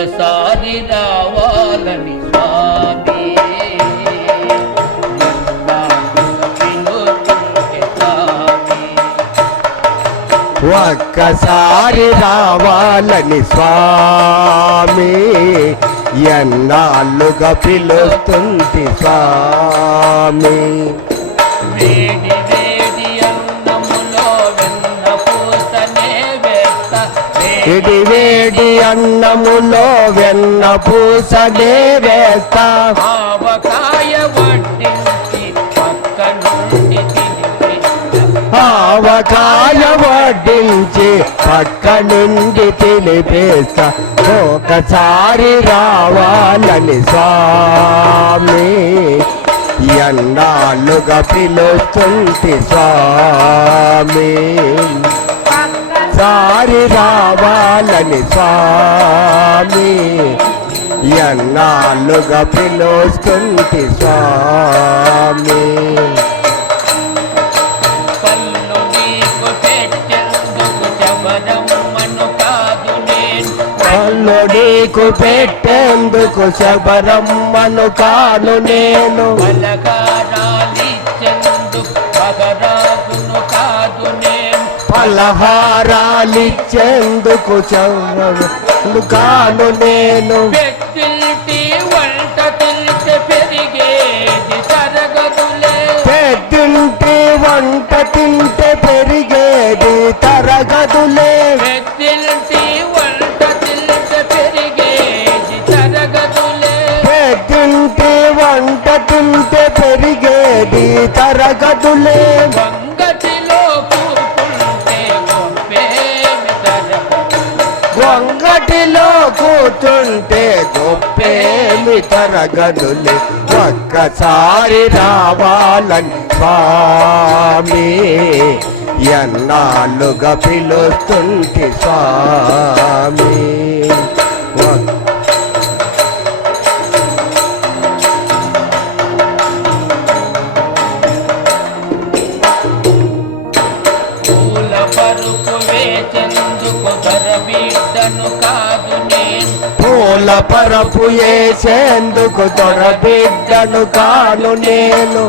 ఒక్కసారి రావాలని స్వామి ఒక్కసారి రావాలని స్వామి ఎన్నాళ్ళుగా పిలుస్తుంది స్వామి. వేడి వేడి అన్నములో వెన్న పూసనే వేస్తా, వేడి వేడి అన్నములో వెన్న పూసనే వేస్తా, ఆవకాయ వడ్డించి పక్క నుండి ఆవకాయ వడ్డించి పక్క నుండి తెలిపేస్తా. ఒకసారి రావాలని స్వామి ఎన్నాళ్ళుగా పిలుస్తుంది స్వామి. సారి రావాలని స్వామి ఎన్నాళ్ళుగా పిలుస్తుంది స్వామి. పళ్ళు నీకు పెట్టేందుకు శబరమ్మను కాను నేను, పలహారాలిచ్చేందుకు శబరమ్మను కాను నేను. పెద్దింటి వంట తింటే పెరిగేది తరగదులే, పెద్దింటి వంట తింటే పెరిగేది తరగదులే. వంగటిలో కూర్చుంటే గొప్పేమి తరగదులే. ఒక్కసారి రావాలని స్వామి ఎన్నాళ్ళుగా పిలుస్తుంది స్వామి. పూల పరపు వేసేందుకు దొరబిడ్డను కాను నేను,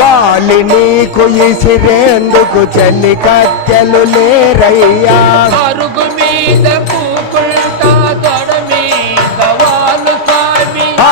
గాలి నీకు ఇసిరేందుకు చలి కత్తెలు లేరయ్యా. అరుగు మీద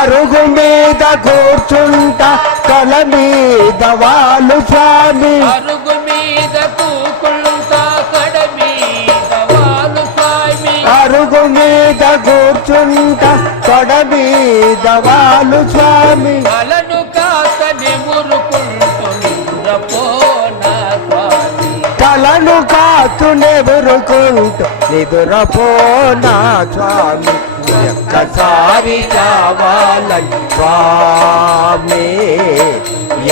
అరుగు మీద కూర్చుంటా తల మీద వాళ్ళు స్వామి, అరుగు మీద కూకుంటా కడ మీద వాళ్ళు స్వామి, అరుగు మీద కూర్చుంటా తొడ మీద వాళ్ళు స్వామి. అలను కాక నెమురుకుంటూ నిద్రపోనా స్వామి, కలను కాతు నెమురుకుంటూ నిద్రపోనా స్వామి. ఒక్కసారి రావాలని స్వామి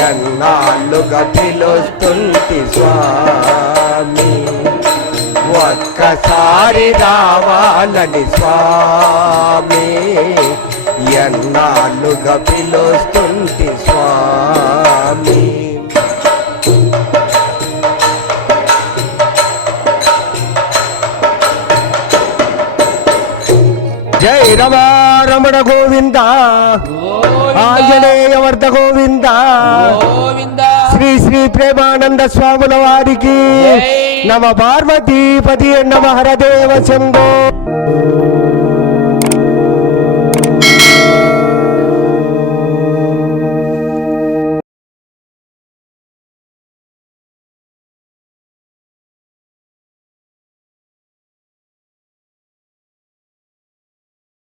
ఎన్నాళ్ళుగా పిలుస్తుంది స్వామి. ఒక్కసారి రావాలని స్వామి ఎన్నాళ్ళుగా పిలుస్తుంది స్వామి. జై రమణ గోవింద, ఆంజనేయ వర్ధ గోవింద, శ్రీ శ్రీ ప్రేమానంద స్వాముల వారికి నమ. పార్వతీపతి నమ. హరదేవ శంభో.